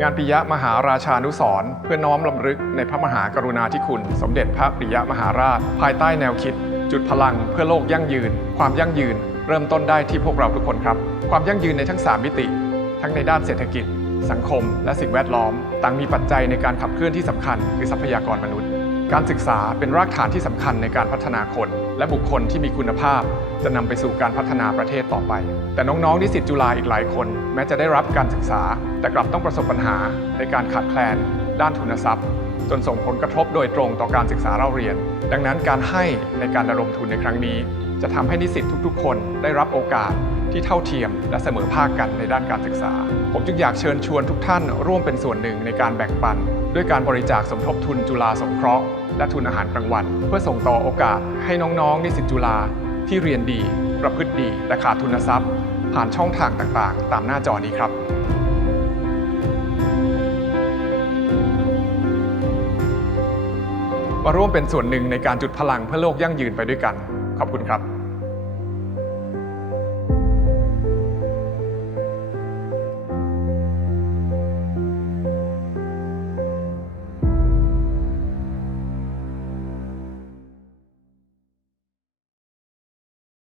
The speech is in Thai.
งานปิยมหาราชานุสรเพื่อน้อมลำลึกในพระมหากรุณาธิคุณ สมเด็จพระปิยมหาราช ภายใต้แนวคิด จุดพลังเพื่อโลกยั่งยืน ความยั่งยืน เริ่มต้นได้ที่พวกเราทุกคนครับ ความยั่งยืนในทั้ง 3 มิติ ทั้งในด้านเศรษฐกิจ สังคม และสิ่งแวดล้อม ต่างมีปัจจัยในการขับเคลื่อนที่สำคัญคือทรัพยากรมนุษย์ การศึกษาเป็นรากฐานที่สำคัญในการพัฒนาคน และบุคคลที่มีคุณภาพ จะนำไปสู่การพัฒนาประเทศต่อไป แต่น้องๆนิสิตจุฬาอีกหลายคน แม้จะได้รับการศึกษา แต่กลับต้องประสบปัญหาในการขาดแคลน ด้านทุนทรัพย์ จนส่งผลกระทบโดยตรงต่อการศึกษาเราเรียน ดังนั้นการให้ในการระดมทุนในครั้งนี้ จะทำให้นิสิตทุกๆ คนได้รับโอกาส ที่เท่าเทียม และเสมอภาคกันในด้านการศึกษา ผมจึงอยากเชิญชวนทุกท่านร่วมเป็นส่วนหนึ่งในการแบ่งปัน ด้วยการบริจาคสมทบทุนจุฬาสงเคราะห์และทุนอาหารกลางวัน เพื่อส่งต่อโอกาสให้น้องๆนิสิตจุฬาที่เรียนดี ประพฤติดีแต่ขาดทุนทรัพย์ ผ่านช่องทางต่างๆ ตามหน้าจอนี้ครับมาร่วมเป็นส่วนหนึ่งในการจุดพลังเพื่อโลกยั่งยืนไปด้วยกัน ขอบคุณครับ